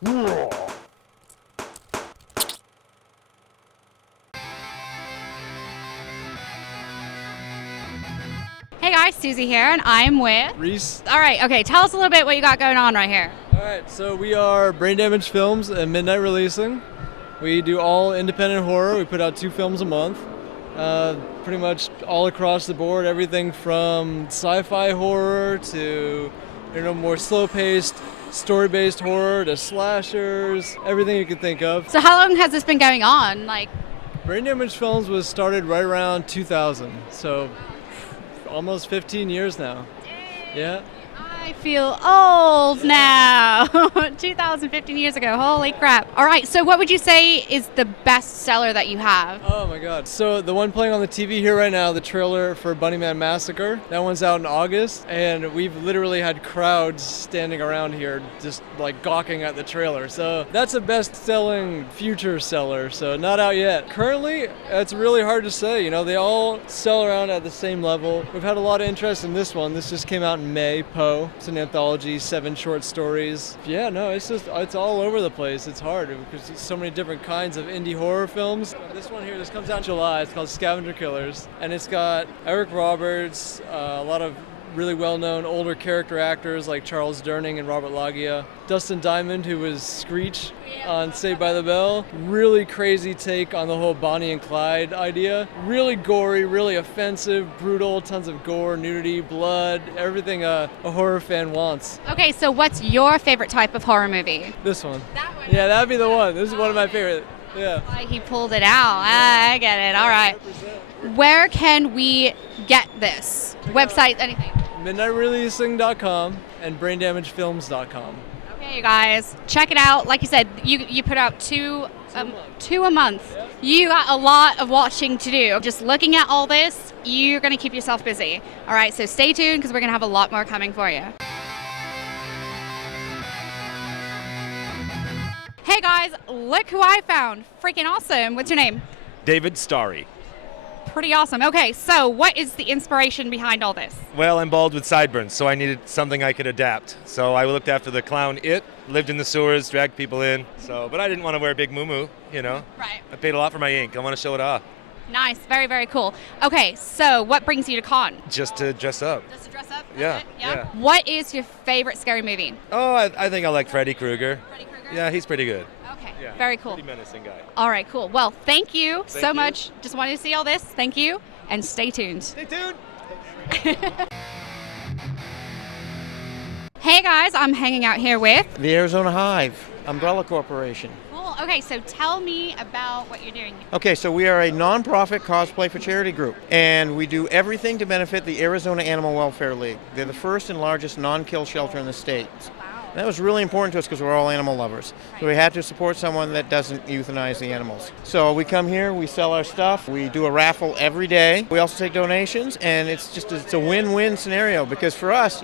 Hey guys, Susie here, and I'm with Reese. All right, okay, tell us a little bit what you got going on right here. All right, so we are Brain Damage Films and Midnight Releasing. We do all independent horror. We put out 2 films a month. Pretty much all across the board, everything from sci-fi horror to more slow-paced, story-based horror to slashers, everything you can think of. So how long has this been going on? Brain Damage Films was started right around 2000, so almost 15 years now. Yeah. I feel old now. 2015 years ago. Holy crap. All right, so what would you say is the best seller that you have? Oh my god. So the one playing on the TV here right now, the trailer for Bunnyman Massacre, that one's out in August, and we've literally had crowds standing around here just like gawking at the trailer. So that's a best-selling future seller, so not out yet. Currently, it's really hard to say. They all sell around at the same level. We've had a lot of interest in this one. This just came out in May, Poe. It's an anthology, 7 short stories. Yeah, no, it's all over the place. It's hard because there's so many different kinds of indie horror films. This one here, this comes out in July. It's called Scavenger Killers, and it's got Eric Roberts, a lot of really well-known older character actors like Charles Durning and Robert Loggia. Dustin Diamond, who was Screech on Saved by the Bell. Really crazy take on the whole Bonnie and Clyde idea. Really gory, really offensive, brutal, tons of gore, nudity, blood, everything a horror fan wants. Okay, so what's your favorite type of horror movie? This one. That one? Yeah, that'd be the one. This is one of my favorite. Yeah. Why he pulled it out. I get it. All right. Where can we get this? Website, anything? MidnightReleasing.com and BrainDamageFilms.com. Okay, you guys, check it out. Like you said, you put out two a month. Yep. You got a lot of watching to do. Just looking at all this, you're going to keep yourself busy. All right, so stay tuned because we're going to have a lot more coming for you. Hey guys, look who I found. Freaking awesome. What's your name? David Starry. Pretty awesome. Okay, so what is the inspiration behind all this? Well, I'm bald with sideburns, so I needed something I could adapt. So I looked after the clown It, lived in the sewers, dragged people in. But I didn't want to wear a big moo-moo, Right. I paid a lot for my ink. I want to show it off. Nice. Very, very cool. Okay, so what brings you to con? Just to dress up. Just to dress up? Yeah, Yeah. yeah. What is your favorite scary movie? Oh, I think I like Freddy Krueger. Freddy Krueger? Yeah, he's pretty good. Okay. Yeah. Very cool. Pretty menacing guy. All right, cool. Well, thank you so you. much. Just wanted to see all this. Thank you, and stay tuned. Stay tuned. Hey guys, I'm hanging out here with. The Arizona Hive Umbrella Corporation. Cool. Okay, so tell me about what you're doing. Okay, so we are a non-profit cosplay for charity group, and we do everything to benefit the Arizona Animal Welfare League. They're the first and largest non-kill shelter in the state. That was really important to us because we're all animal lovers. So we had to support someone that doesn't euthanize the animals. So we come here, we sell our stuff, we do a raffle every day. We also take donations, and it's a win-win scenario because for us,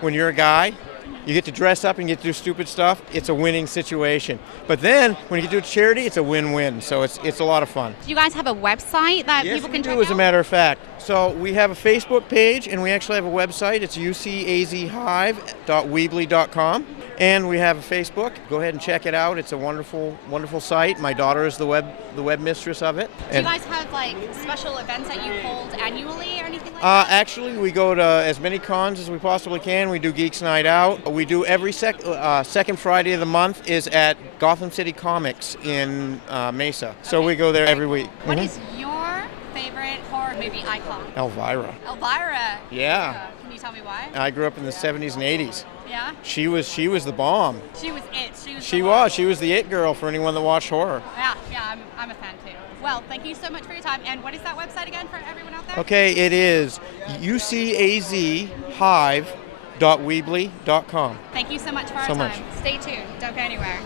when you're a guy, you get to dress up and get to do stupid stuff. It's a winning situation. But then when you do charity, it's a win-win. So it's a lot of fun. Do you guys have a website that Yes, people we can do, check as a out? matter of fact. So we have a Facebook page, and we actually have a website. It's ucazhive.weebly.com. And we have a Facebook. Go ahead and check it out. It's a wonderful, wonderful site. My daughter is the web mistress of it. Do you guys have special events that you hold annually or anything like that? Actually, we go to as many cons as we possibly can. We do Geeks Night Out. We do every second Friday of the month is at Gotham City Comics in Mesa. So we go there every week. What is your favorite horror movie icon? Elvira. Elvira. Yeah. Can you tell me why? I grew up in the 70s and 80s. Yeah? She was the bomb. She was it. She was the it girl for anyone that watched horror. Yeah, I'm a fan too. Well, thank you so much for your time. And what is that website again for everyone out there? Okay, it is ucazhive.weebly.com. Thank you so much for our time. Stay tuned. Don't go anywhere.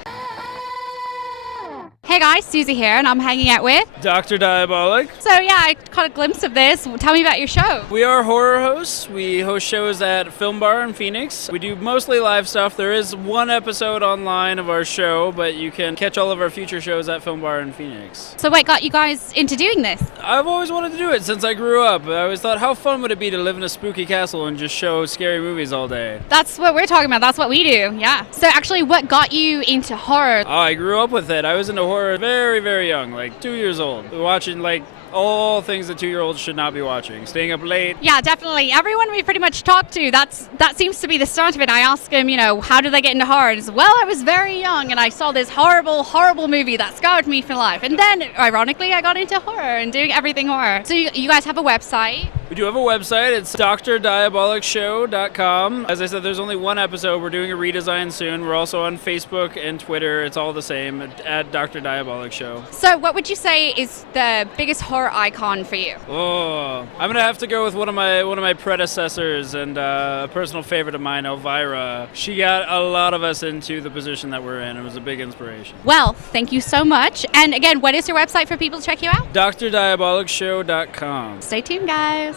Hey guys, Susie here, and I'm hanging out with Dr. Diabolic. So yeah, I caught a glimpse of this. Tell me about your show. We are horror hosts. We host shows at Film Bar in Phoenix. We do mostly live stuff. There is one episode online of our show, but you can catch all of our future shows at Film Bar in Phoenix. So what got you guys into doing this? I've always wanted to do it since I grew up. I always thought, how fun would it be to live in a spooky castle and just show scary movies all day? That's what we're talking about. That's what we do, yeah. So actually, what got you into horror? Oh, I grew up with it. I was into horror very, very young, like 2 years old. Watching like all things that 2-year-olds should not be watching. Staying up late. Yeah, definitely. Everyone we pretty much talk to, that seems to be the start of it. I ask them, how did they get into horror? And well, I was very young and I saw this horrible, horrible movie that scarred me for life. And then, ironically, I got into horror and doing everything horror. So you guys have a website? We do have a website. It's drdiabolicshow.com. As I said, there's only one episode. We're doing a redesign soon. We're also on Facebook and Twitter. It's all the same at Dr. Diabolic Show. So what would you say is the biggest horror icon for you? Oh, I'm gonna have to go with one of my predecessors and a personal favorite of mine, Elvira. She got a lot of us into the position that we're in. It was a big inspiration. Well, thank you so much. And again, what is your website for people to check you out? drdiabolicshow.com. Stay tuned, guys.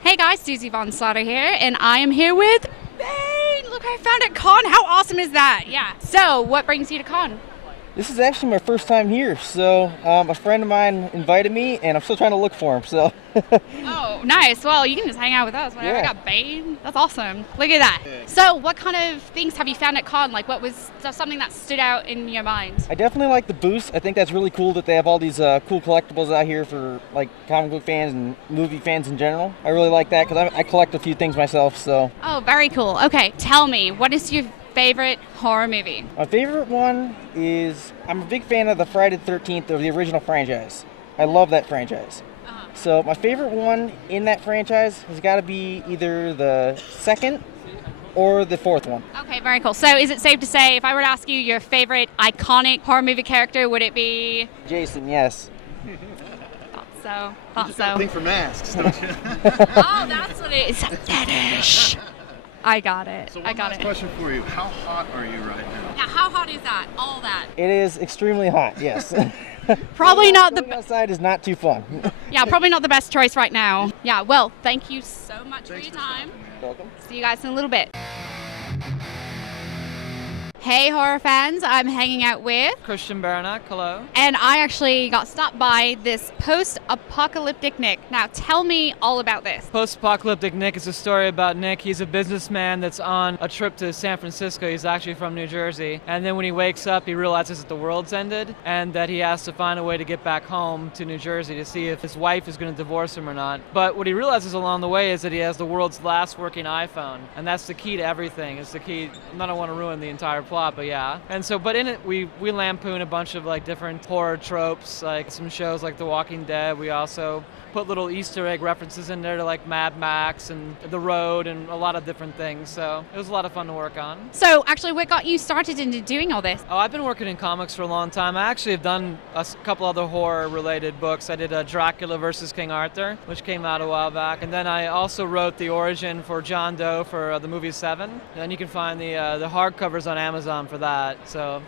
Hey guys, Susie Von Slaughter here, and I am here with Bane! Look, I found at Con. How awesome is that? Yeah. So, what brings you to Con? This is actually my first time here, so a friend of mine invited me, and I'm still trying to look for him, so. Oh, nice. Well, you can just hang out with us whenever. Yeah. I got Bane. That's awesome. Look at that. So, what kind of things have you found at Con? Like, what was something that stood out in your mind? I definitely like the booth. I think that's really cool that they have all these cool collectibles out here for, like, comic book fans and movie fans in general. I really like that, because I collect a few things myself, so. Oh, very cool. Okay, tell me, what is your favorite horror movie? My favorite one is, I'm a big fan of the Friday the 13th, of the original franchise. I love that franchise. So my favorite one in that franchise has got to be either the second or the fourth one. Okay, very cool. So is it safe to say, if I were to ask you your favorite iconic horror movie character, would it be? Jason, yes. Thought so. Think for masks, don't you? Oh, that's what it is. A fetish. I got it. So I got last it. question for you. How hot are you right now? Yeah, how hot is that? All that. It is extremely hot, yes. Probably not Going the outside is not too fun. Yeah, probably not the best choice right now. Yeah, well, thank you so much for your time. Welcome. See you guys in a little bit. Hey horror fans, I'm hanging out with, Barona, hello. and I actually got stopped by this post-apocalyptic Nick. Now tell me all about this. Post-apocalyptic Nick is a story about Nick. He's a businessman that's on a trip to San Francisco. He's actually from New Jersey. And then when he wakes up, he realizes that the world's ended and that he has to find a way to get back home to New Jersey to see if his wife is going to divorce him or not. But what he realizes along the way is that he has the world's last working iPhone. And that's the key to everything. It's the key. I don't want to ruin the entire plot, but yeah. And so, but in it, we lampoon a bunch of like different horror tropes, like some shows like The Walking Dead. We also put little Easter egg references in there to like Mad Max and The Road and a lot of different things. So it was a lot of fun to work on. So actually, what got you started into doing all this? Oh, I've been working in comics for a long time. I actually have done a couple other horror-related books. I did Dracula versus King Arthur, which came out a while back. And then I also wrote the origin for John Doe for the movie Seven. And you can find the hardcovers on Amazon for that. So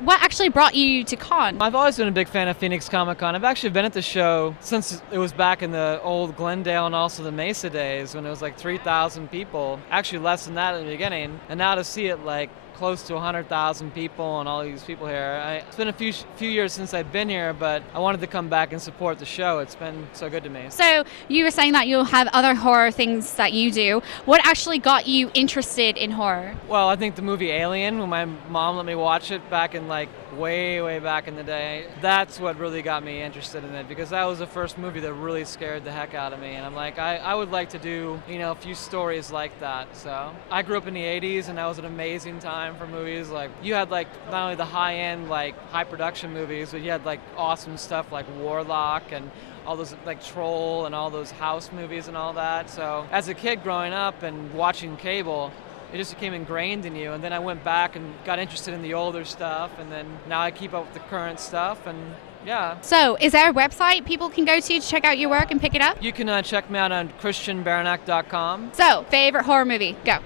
what actually brought you to Con? I've always been a big fan of Phoenix Comicon. I've actually been at the show since it was back in the old Glendale and also the Mesa days when it was like 3,000 people. Actually less than that in the beginning. And now to see it like close to 100,000 people and all these people here. It's been a few years since I've been here, but I wanted to come back and support the show. It's been so good to me. So you were saying that you'll have other horror things that you do. What actually got you interested in horror? Well, I think the movie Alien, when my mom let me watch it back in like way back in the day, that's what really got me interested in it, because that was the first movie that really scared the heck out of me. And I'm like, I would like to do, a few stories like that. So I grew up in the 80s, and that was an amazing time for movies. Like, you had like not only the high-end, like high production movies, but you had like awesome stuff like Warlock and all those like Troll and all those house movies and all that. So as a kid growing up and watching cable, it just became ingrained in you. And then I went back and got interested in the older stuff, and then now I keep up with the current stuff, and yeah. So is there a website people can go to check out your work and pick it up? You can check me out on christianbaranack.com. So favorite horror movie, go.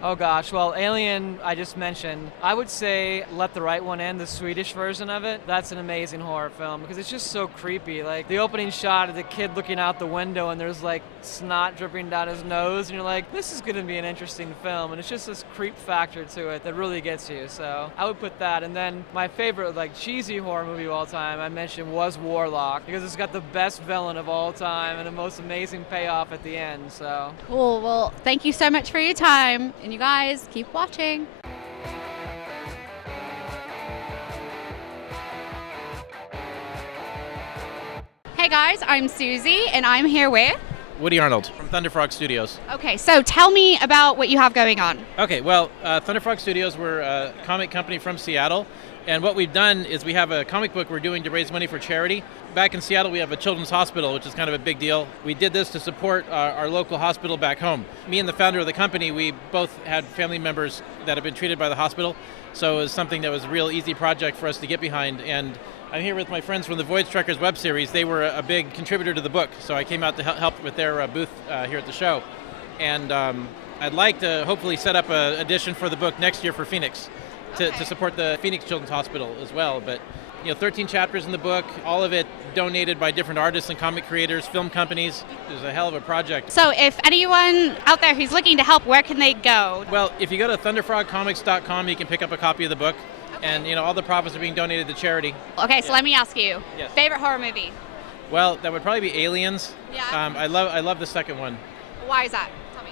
Oh gosh, well, Alien, I just mentioned. I would say Let the Right One In, the Swedish version of it. That's an amazing horror film because it's just so creepy. Like the opening shot of the kid looking out the window and there's like snot dripping down his nose, and you're like, this is going to be an interesting film. And it's just this creep factor to it that really gets you. So I would put that. And then my favorite, like cheesy horror movie of all time, I mentioned was Warlock because it's got the best villain of all time and the most amazing payoff at the end. So Cool. Well, thank you so much for your time. And you guys, keep watching. Hey guys, I'm Susie, and I'm here with... Woody Arnold from Thunderfrog Studios. Okay, so tell me about what you have going on. Okay, well, Thunderfrog Studios, we're a comic company from Seattle, and what we've done is we have a comic book we're doing to raise money for charity. Back in Seattle, we have a children's hospital, which is kind of a big deal. We did this to support our local hospital back home. Me and the founder of the company, we both had family members that have been treated by the hospital, so it was something that was a real easy project for us to get behind. And I'm here with my friends from the Voyage Trekkers web series. They were a big contributor to the book, so I came out to help with their booth here at the show. And I'd like to hopefully set up an edition for the book next year for Phoenix to support the Phoenix Children's Hospital as well. But 13 chapters in the book, all of it donated by different artists and comic creators, film companies. It was a hell of a project. So if anyone out there who's looking to help, where can they go? Well, if you go to thunderfrogcomics.com, you can pick up a copy of the book. And all the profits are being donated to charity. Okay, so let me ask you, Yes. favorite horror movie? Well, that would probably be Aliens. Yeah. I love the second one. Why is that? Tell me.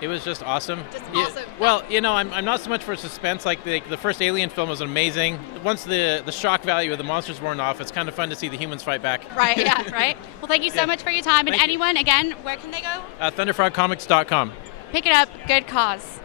It was just awesome. Just Yeah, awesome. well, I'm not so much for suspense. Like the first Alien film was amazing. Once the shock value of the monsters worn off, it's kind of fun to see the humans fight back. Right, yeah, right. Well, thank you so Yeah. much for your time. And Thank you. anyone, again, where can they go? Thunderfrogcomics.com. Pick it up. Good cause.